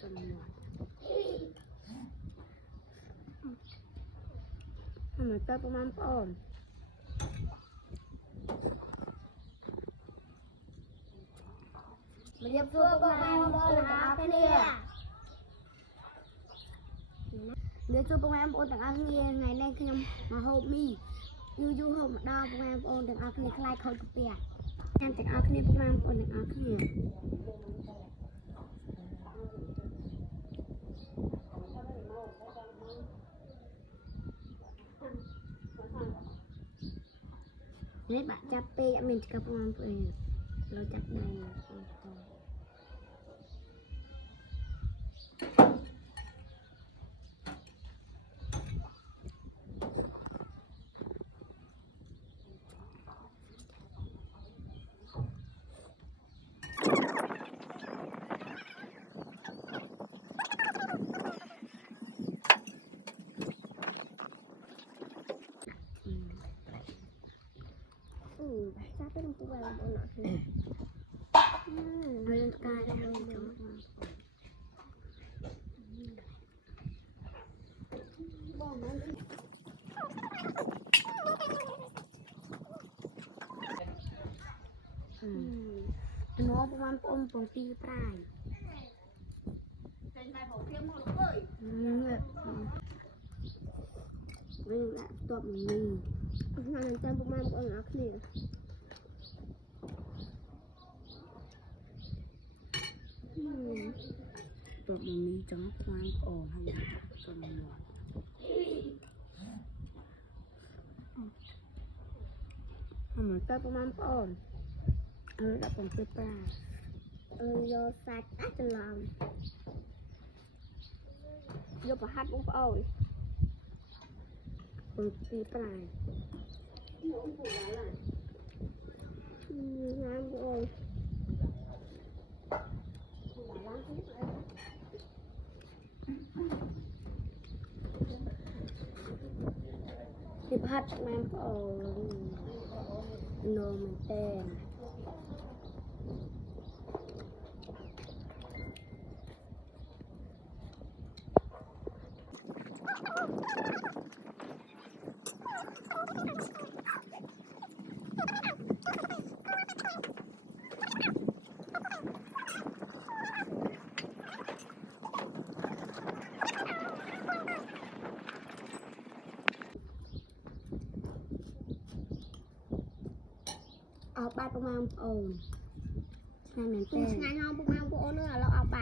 จนหมดทำไมเจอประมาณก่อนมันจะเพื่อประมาณนะเนี่ยเดี๋ยวช่วยประมาณโอนต่างอันนี้ไงในขยมมาโฮมียูโฮมาดาวประมาณโอนต่างอันนี้คล้ายเขากระเปียกงานต่างอันนี้ประมาณโอนต่างอันนี้นี่บะจับเปย์มินกับประมาณเปย์เราจับได้จับเป็นตัวอะไรบ้างล่ะเรื่องการเรื่องจังบอกมันน้องประมาณปนปงปีปลายเป็นไงผมเทียมหมดเลยนี่แหละตัวมันมีงานจันประมาณปนอักเนี่ยตัวมันมีจังควานอ่อนให้จนหมดเหมือนตัวประมาณอ่อนดับผมเป็นปลาโยสัตอาจจะลองโยประหัดบุ้งอ่อนผมตีปลายงานอ่อนสิบหัดแมงอ่อนนมเต้นเอาไปประมาณโอนใช่ไหมเต้นงานน้องประมาณโอนเนี่ยเราเอาไป